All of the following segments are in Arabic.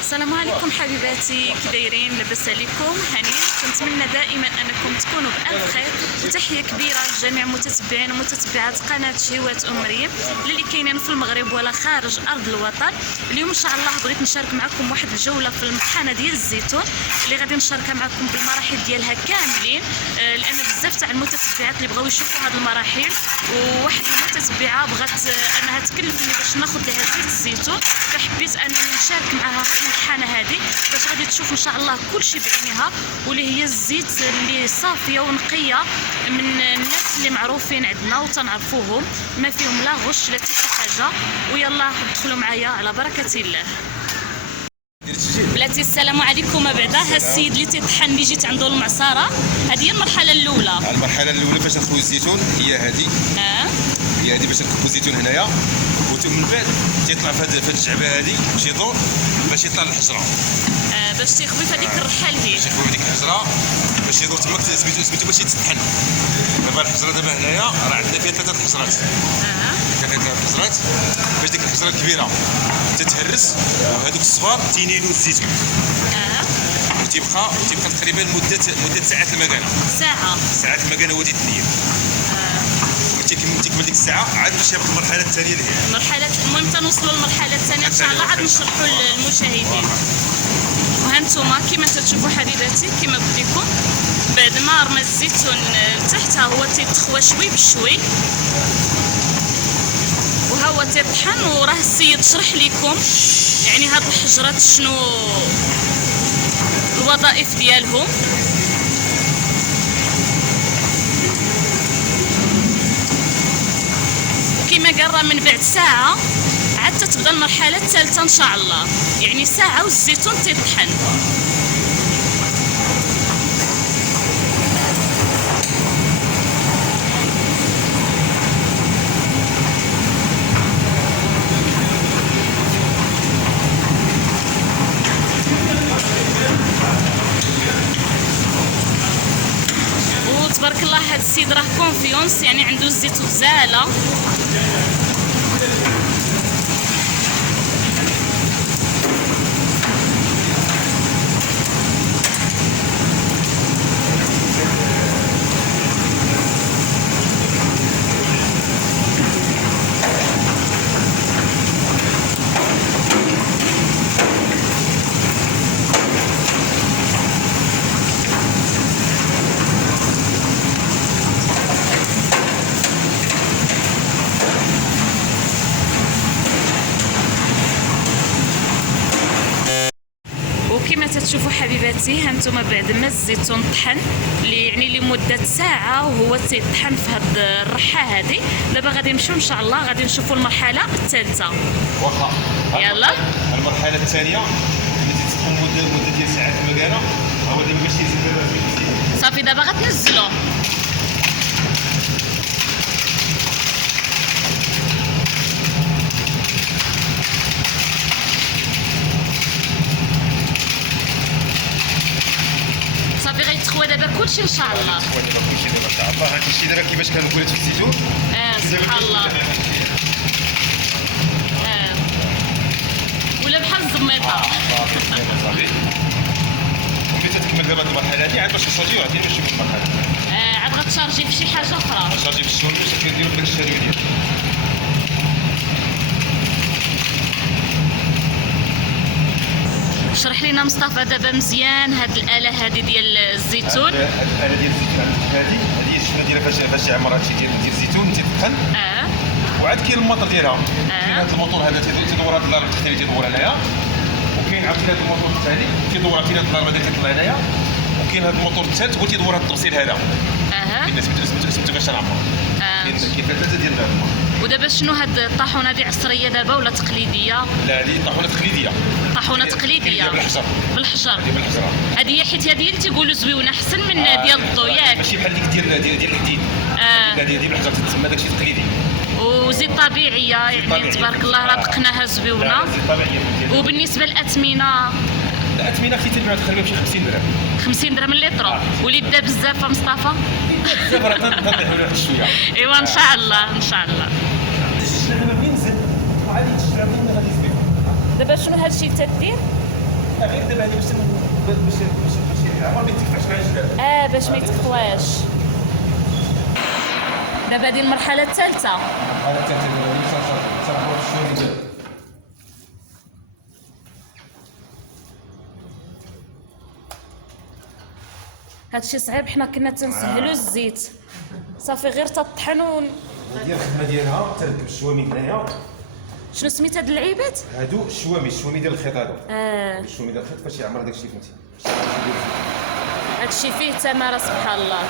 السلام عليكم حبيباتي، كي دايرين؟ لاباس عليكم؟ هاني كنتمنى دائما انكم تكونوا بالف خير، وتحيه كبيره لجميع متتبعين ومتتبعات قناه شهوات ام مريم اللي كاينين في المغرب ولا خارج ارض الوطن. اليوم ان شاء الله بغيت نشارك معكم واحد الجوله في المطحنه ديال الزيتون اللي غادي نشاركها معكم بالمراحل ديالها كاملين، لان بزاف تاع المتتبعات اللي بغاو يشوفوا هذه المراحل، وواحد المتتبعه بغات انها تكلفني باش ناخذ لها زيت الزيتون، فحبيت انني نشارك معها المطحنه هذه باش غادي تشوف ان شاء الله كلشي بعينها، واللي هي الزيت اللي صافيه ونقيه من الناس اللي معروفين عندنا وتنعرفوهم، ما فيهم لا غش لا حتى شي حاجه. ويلا دخلوا معايا على بركه الله. بلاتي السلام عليكم. بعدا ها السيد اللي تيطحن اللي جيت عنده المعصره، هذه هي المرحله الاولى. المرحله الاولى باش نخوي الزيتون هي هذه. هي هذه باش نكبو الزيتون هنايا، ومن بعد تيطلع في هذه الجعبه هذه باش يدور باش يطلع للحجره، باش تيخوي في هذيك الرحال هي باش يخوي هذيك الحجره باش يدور تما سميتو باش يتطحن. دابا الحجره دابا هنايا راه عندنا فيها ثلاثه الحجرات. ثلاثه الحجرات باش ديك الحجره الكبيره تتهرس، وهذوك الصغار تينيلو الزيتون. وتيبقى تقريبا مده ساعات المكانه. ساعات المكانه هو تيتنيل. تكمل ديك الساعه عاد باش يبقى المرحله الثانيه اللي هي المهم تنوصلوا للمرحله الثانيه ان شاء الله، عاد نشرحوا للمشاهدين. وهانتوما كما تشوفوا حبيباتي، كما قلت لكم بعد ما رمى الزيتون لتحت ها هو تيتخوى شوي بشوي، وها هو تيطحن. وراه السيد شرح لكم يعني هاد الحجرات شنو الوظائف ديالهم. كما قال راه من بعد ساعه عاد تتبدا المرحله الثالثه ان شاء الله، يعني ساعه والزيتون تيطحن. وتبارك الله هاد السيد راه كونفيونس، يعني عنده الزيت غزاله. وكما تتشوفوا حبيباتي هانتوما بعد ما الزيتون طحن يعني لمده ساعه وهو تيطحن في هاد الرحه هذه، دابا غادي نمشيو ان شاء الله غادي نشوفوا المرحله الثالثه. واخا يلا المرحله الثانيه اللي تتكون مده ديال ساعات المكانه، هو دابا باش يزيد صافي دابا غتنزلوا. صافي غيتخوى دابا كلشي ان شاء الله. دابا كلشي دابا ان شاء الله. هاد الشيء دابا كيفاش كنقول في الزيتون. سبحان الله. ولا بحال الزميطه. صافي. وملي تتكمل دابا المرحله هذه عاد باش نشارجيو عاد نمشيو في المرحله. عاد غتشارجي في شي حاجه اخرى. نشارجي في الشغل باش كنديرو داك الشاريو ديالو. شرح لينا مصطفى دابا مزيان هاد الاله هذه ديال الزيتون. هاد الاله ديال الزيتون هذه هي الشفنه ديالها باش عمرها ديال الزيتون تيطحن. وعاد كاين الموطور ديالها. كاين هذا الموطور هذا تيدور هذا الضرب التحتاني تيدور هنايا، وكاين عاوتاني هذا الموطور الثاني تيدور، كاين هذا الضرب هذا تيطلع هنايا، وكاين هذا الموطور الثالث هو تيدور هذا الترسيل هذا. كاين سميتو باش نعمر. كاين ثلاثه ديال الموطور. ودابا شنو هاد الطاحونه هذه عصريه دابا ولا تقليديه؟ لا هذه طاحونه تقليديه. طاحونه تقليديه بالحجر. بالحجر. بالحجر. هذه هي حيت هذه اللي تيقولوا زويونه احسن من ديال الضو ياك. ماشي بحال ديك ديال الحديد. هذه ديال بالحجر تتسمى داكشي تقليدي. وزيت طبيعيه يعني تبارك الله راه دقناها زويونه. وبالنسبه للاثمنه الاثمنه اختي تبيعها تقريبا بشي 50 درهم. 50 درهم الليترو. ولي بدا بزاف مصطفى. بزاف راه تنطيحوا له واحد شويه. ايوا ان شاء الله ان شاء الله. دابا فين نزل وعادي تشرب من غادي يسبق. دابا شنو هادشي تدير؟ غير دابا هذه باش عمر ما يتكفاش معايا باش ما يتقواش. دابا هذه المرحله الثالثه. هذا تنبروا الشومي ديالو. هادشي صعيب، حنا كنا تنسهلوا الزيت صافي غير تطحن ديال الخدمه ديالها تركب الشوامي هنايا. شنو سميت هاد اللعيبات؟ هادو الشوامي ديال الخيط هادو. الشوامي ديال الخيط باش يعمر داكشي فهمتي. هادشي فيه ثمره سبحان الله.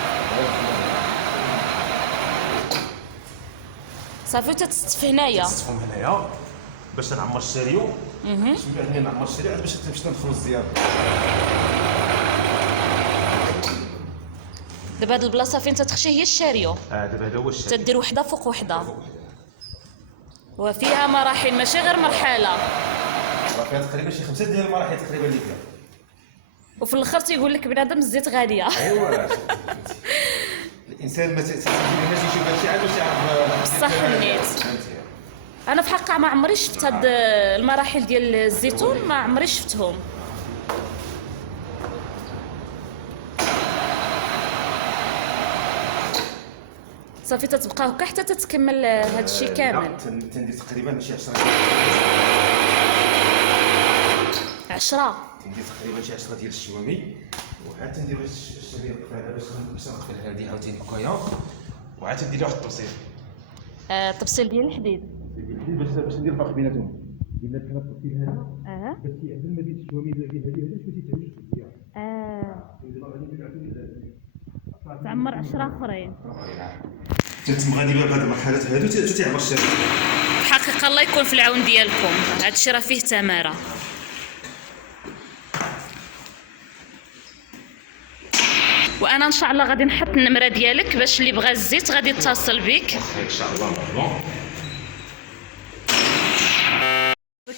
صافي تتستف هنايا. تستفهم هنايا باش نعمر الشاريو. باش من بعد ملي نعمر الشاريو عاد باش ندخلوا الزيار. دابا هاد البلاصه فين تتخشي هي الشاريو. دابا هذا هو الشاريو. تدير وحده فوق وحده. وفيها مراحل ماشي غير مرحله. راه فيها تقريبا شي 5 ديال المراحل تقريبا اللي فيها. وفي الاخر تيقول لك بنادم الزيت غاليه. ايوا الانسان ما تيجيش يشوف هادشي عاد باش يعرف. بصح نيت. انا في حقها ما عمري شفت هاد المراحل ديال الزيتون، ما عمري شفتهم. صافي تتبقى هكا حتى تتكمل هاد الشيء كامل. تندير تقريبا شي 10 تندير تقريبا شي 10 ديال الشوامي، وعاد تندير الشريط هذا باش نقفل هذه عاوتاني بكايا، وعاد تندير واحد التبصيل. التبصيل ديال الحديد. باش ندير الفرق بيناتهم. قلنا بحال التبصيل هذا باش يعدل ما بين الشوامي ديال هذه باش يتعمل مزيان. تعمر 10 اخرين. تما غادي بهاد المرحلات هادو تتعمر الشارع. الحقيقه الله يكون في العون ديالكم، هادشي راه فيه ثمره. وانا ان شاء الله غادي نحط النمره ديالك باش اللي بغى الزيت غادي يتصل بك. ان شاء الله.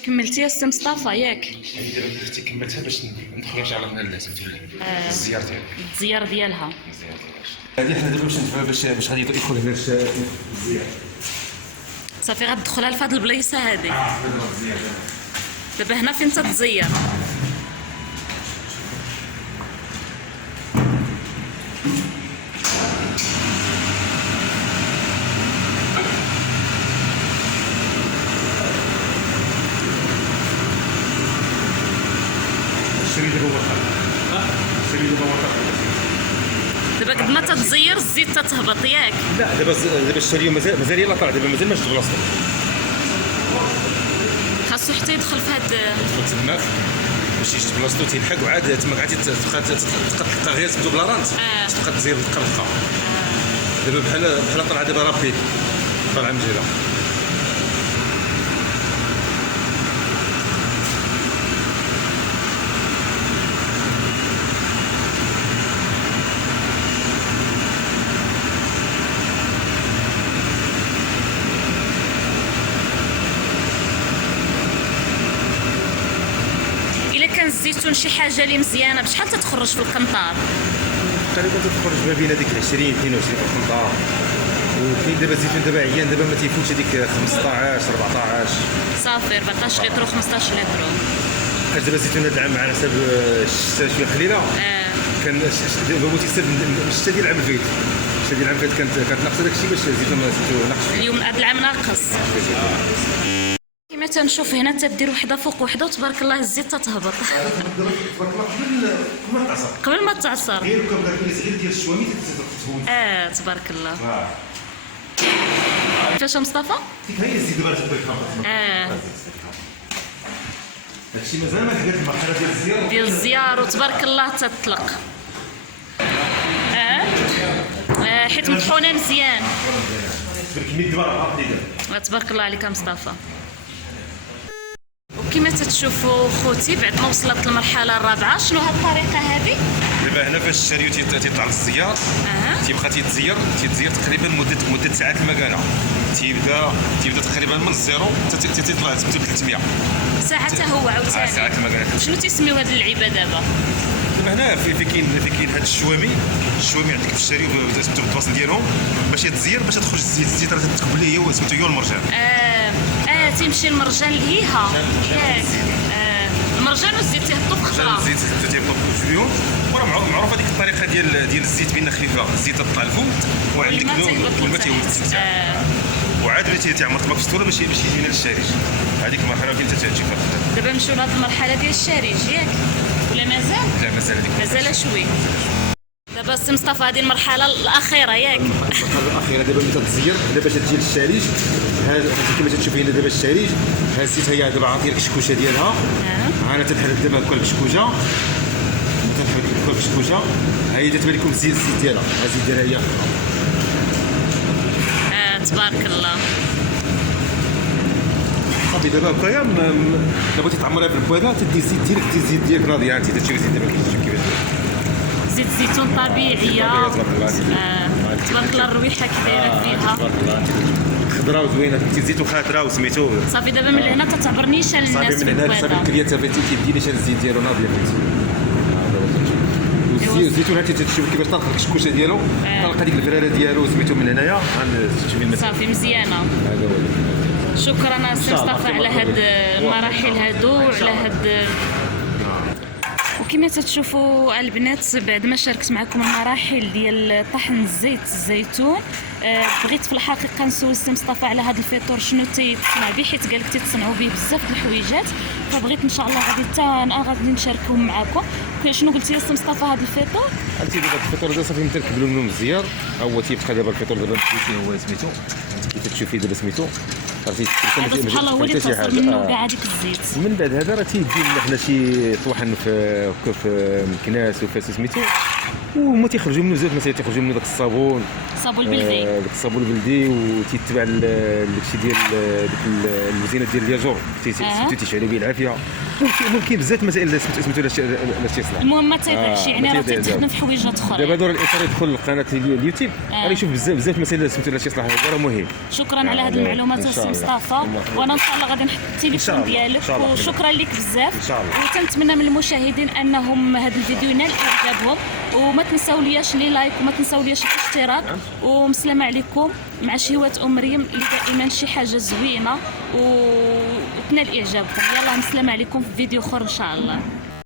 كملتي يا سي مصطفى ياك؟ درتي كملتها باش ندخلوا على الناس الزيار ديالها. الزيار ديالها. هذه حنا دابا باش ندفعوا باش غادي يدخل هنا الزيار. صافي غتدخلها لفهاد البلايصه هادي. دابا هنا فين تتزير. دابا قد ما تتزير الزيت تتهبط ياك؟ لا دابا الشريو مازال يلا طالع، دابا مازال ما شد بلاصتو. خاصو حتى يدخل في هاد يدخل تماك باش يشد بلاصتو تيلحق، وعاد تماك عاد تبقى غير تبدو بلارانت تبقى تزير تبقى. دابا بحال طالعه دابا رابيد طالعه مجيله. الزيتون شي حاجه اللي مزيانه بشحال تتخرج في القنطار؟ تقريبا تخرج ما بين هذيك 20 22 في القنطار. وكاين دابا الزيتون دابا عيان، دابا ما تيفوتش هذيك 15 14. صافي 14 لتر و 15 لتر. حيت دابا الزيتون هذا العام على حسب الشتا شويه قليله. كان دابا هو تيصير الشتا ديال العام الفايت. الشتا ديال العام الفايت كانت ناقصه داك الشيء باش الزيتون ناقص. اليوم هذا العام ناقص. كما تنشوف هنا تدير وحده فوق وحده وتبارك الله الزيت تتهبط. قبل ما تعصر. غير غير ديال الشوامي تتهون. تبارك الله. كيفاش مصطفى؟ هي الزيت دابا تبدا تهبط. هادشي مازال ما لحقات المرحله ديال الزيار. ديال الزيار وتبارك الله تطلق. حيت مطحونه مزيان. بالكميه دابا راه حديده. تبارك الله عليك مصطفى. وكما تتشوفوا خوتي بعد ما وصلت للمرحله الرابعه، شنو هاد الطريقه هذه؟ دابا هنا فاش الشريو تيطلع للزيار تيبقى تيتزير تقريبا مده ساعات المكانه. تيبدا تقريبا من الزيرو تيطلع تبدا ب 300 ساعه حتى هو عاوتاني. ساعات المكانه. شنو تيسميو هاد اللعيبه دابا؟ دابا هنا في كاين هاد الشوامي عندك في الشريو بالتواصل ديالهم باش يتزير باش تخرج الزيت راه تتكب ليه هو سميتو هو المرجان. تيمشي المرجان لهيها ياك. المرجان والزيت تيهبطوا في خضره. الزيت تيبقى في الزيون، وراه معروفه ديك الطريقه ديال الزيت بان خفيفه، الزيت تطلع الفوق وعندك والماء تيهبط. وعاد ملي تيعمر تماك في السطوله باش يجي من الشارج. هذيك المرحله فين تتشوف. دابا نمشيو لهاد المرحله ديال الشارج ياك ولا مازال؟ لا مازال هذيك مازال شوي. دابا السي مصطفى هذه المرحله الاخيره ياك؟ المرحله الاخيره دابا ملي تتزير دابا باش تجي للشارج. هذا كما تشوفي هنا دابا الشارج، هذا الزيت هي دابا عاطيه لك الشكوشه ديالها. انا تنحرك دابا هكا الكشكوشه، تنحرك هكا الكشكوشه، ها هي تبان لكم الزيت ديالها، ها الزيت ديالها هي. تبارك الله. صافي دابا هكايا الا بغيتي تعمرها في البواده تدي الزيت ديالك، دير الزيت ديالك ناضيه. انت تشوفي الزيت دابا كيفاش زيت زيتون طبيعيه. تبارك الله الرويحه كي دايره فيها. خضره وزوينه، كنتي زيتو خاطره وسميتو. صافي دابا من هنا تتعبر نيشان الناس في صافي من هنا صافي الكليات صافي تيدي نيشان الزيت ديالو ناضيه. الزيتون هاتي تشوف كيفاش طلق الكشكوشه ديالو، طلق هذيك الفراره ديالو سميتو من هنايا. تشوفي المسافه صافي مزيانه. هذا هو. شكرا سي مصطفى على هاد المراحل هادو وعلى هاد. وكما تتشوفوا البنات بعد ما شاركت معكم المراحل ديال طحن زيت الزيتون، بغيت في الحقيقه نسول السي مصطفى على هذا الفطور شنو تيتصنع به، حيت قال لك تيتصنعوا به بزاف د الحويجات، فبغيت ان شاء الله غادي حتى انا غادي نشاركهم معكم. شنو قلتي يا سي مصطفى هذا الفطور؟ انت دابا الفطور دابا صافي متركب له مزيار، هو تيبقى دابا الفطور دابا مشيتي هو سميتو كيف تشوفي دابا سميتو عرفتي هذا سبحان الله هو اللي توصل منه كاع هذيك الزيت. من بعد هذا راه تيدي لنا حنا شي طوحن في مكناس وفاس سميتو، وما تيخرجوا منه زيت، مثلا تيخرجوا منه داك الصابون البلدي، داك الصابون البلدي، وتيتبع داكشي ديال ديك الوزينه ديال الياجور تيشعلوا به العافيه. ممكن بزاف مسائل سميتو لا تيصلح. المهم ما تيضيعش يعني راه تيخدم في حويجات اخرى. دابا دور الانسان يدخل لقناه اليوتيوب راه يشوف بزاف مسائل سميتو لا تيصلح، راه مهم. شكرا على هذه المعلومات السي مصطفى، وانا ان شاء الله غادي نحط التليفون ديالك، وشكرا لك بزاف. وتنتمنى من المشاهدين انهم هذا الفيديو ينال اعجابهم، وما تنساولياش لي لايك وما تنساوليش الاشتراك، ومسلمه عليكم مع شهوات مريم اللي دائما شي حاجه زوينه وتنال اعجابكم. يلا مسلمه عليكم في فيديو اخر ان شاء الله.